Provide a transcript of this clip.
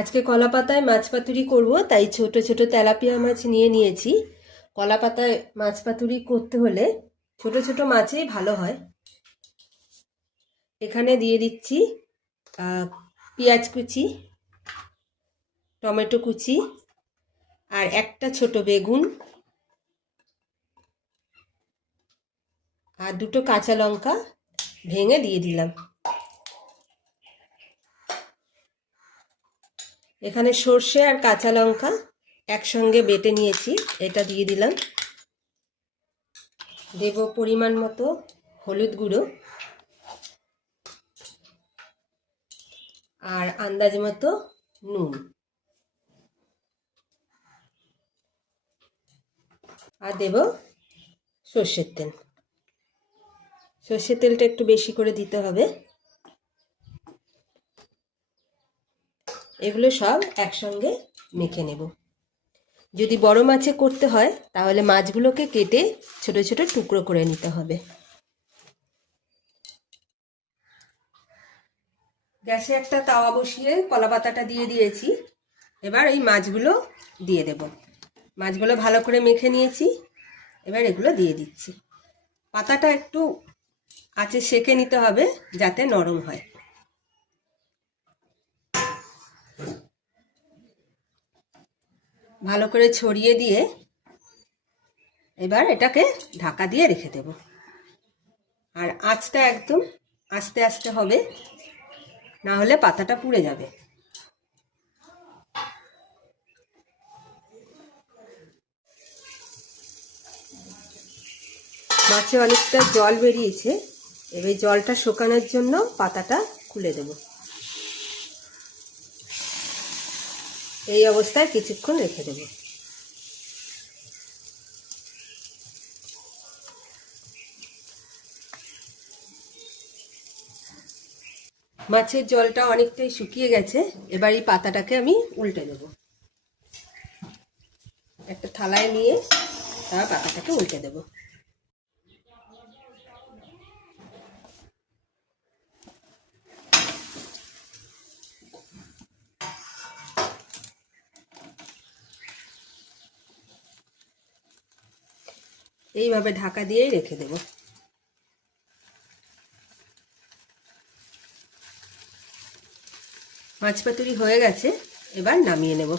আজকে কলা পাতায় মাছ পাতুরি করব, তাই ছোট ছোট তেলাপিয়া মাছ নিয়ে নিয়েছি। কলা পাতায় মাছ পাতুরি করতে হলে ছোট ছোট মাছই ভালো হয়। এখানে দিয়ে দিচ্ছি পেঁয়াজ কুচি, টমেটো কুচি, আর একটা ছোট বেগুন, আর দুটো কাঁচা লঙ্কা ভেঙে দিয়ে দিলাম। এখানে সর্ষে আর কাঁচা লঙ্কা একসঙ্গে বেটে নিয়েছি, এটা দিয়ে দিলাম। দেব পরিমাণ মতো হলুদ গুঁড়ো আর আন্দাজ মতো নুন, আর দেব সর্ষের তেল। সর্ষের তেলটা একটু বেশি করে দিতে হবে। এগুলো সব একসঙ্গে মেখে নেব। যদি বড় মাছে করতে হয় তাহলে মাছগুলোকে কেটে ছোট ছোট টুকরো করে নিতে হবে। গ্যাসে একটা তাওয়া বসিয়ে কলা পাতাটা দিয়ে দিয়েছি। এবার এই মাছগুলো দিয়ে দেব। মাছগুলো ভালো করে মেখে নিয়েছি, এবার এগুলো দিয়ে দিচ্ছি। পাতাটা একটু আঁচে সেঁকে নিতে হবে যাতে নরম হয়। ভালো করে ছড়িয়ে দিয়ে এবার এটাকে ঢাকা দিয়ে রেখে দেব। আর আঁচটা একদম আস্তে আস্তে হবে, না হলে পাতাটা পুড়ে যাবে। মাছে অনেকটা জল বেরিয়েছে, এবার জলটা শুকানোর জন্য পাতাটা খুলে দেব। এই অবস্থায় কিছুক্ষণ রেখে দেব। মাছের জলটা অনেকটাই শুকিয়ে গেছে, এবার এই পাতাটাকে আমি উল্টে দেব। একটা থালায় নিয়ে তার পাতাটাকে উল্টে দেব। এইভাবে ঢাকা দিয়েই রেখে দেব। মাছ পাতুরি হয়ে গেছে, এবার নামিয়ে নেব।